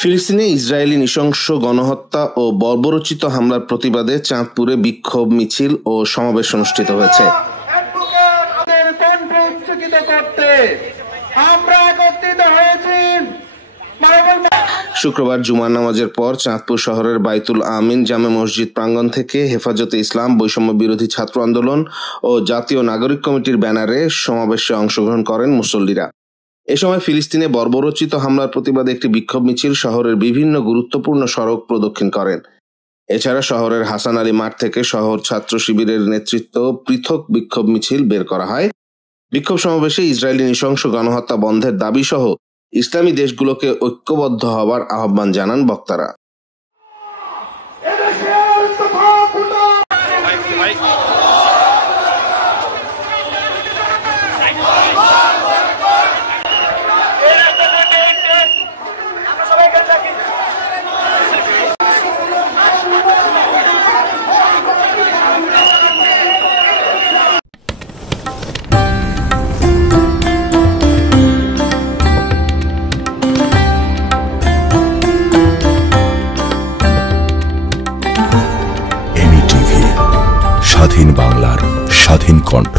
ফিলিস্তিনে ইসরায়েলি নৃশংস গণহত্যা ও বর্বরোচিত হামলার প্রতিবাদে চাঁদপুরে বিক্ষোভ মিছিল ও সমাবেশ অনুষ্ঠিত হয়েছে। শুক্রবার জুমার নামাজের পর চাঁদপুর শহরের বাইতুল আমিন জামে মসজিদ প্রাঙ্গণ থেকে হেফাজতে ইসলাম, বৈষম্য বিরোধী ছাত্র আন্দোলন ও জাতীয় নাগরিক কমিটির ব্যানারে সমাবেশে অংশগ্রহণ করেন মুসল্লিরা। এ সময় ফিলিস্তিনে বর্বরোচিত হামলার প্রতিবাদে একটি বিক্ষোভ মিছিল শহরের বিভিন্ন গুরুত্বপূর্ণ সড়ক প্রদক্ষিণ করেন। এছাড়া শহরের হাসান আলী মাঠ থেকে শহর ছাত্র শিবিরের নেতৃত্ব পৃথক বিক্ষোভ মিছিল বের করা হয়। বিক্ষোভ সমাবেশে ইসরায়েলি নৃশংস গণহত্যা বন্ধের দাবি সহ ইসলামী দেশগুলোকে ঐক্যবদ্ধ হওয়ার আহ্বান জানান বক্তারা। স্বাধীন বাংলার স্বাধীন কণ্ঠ।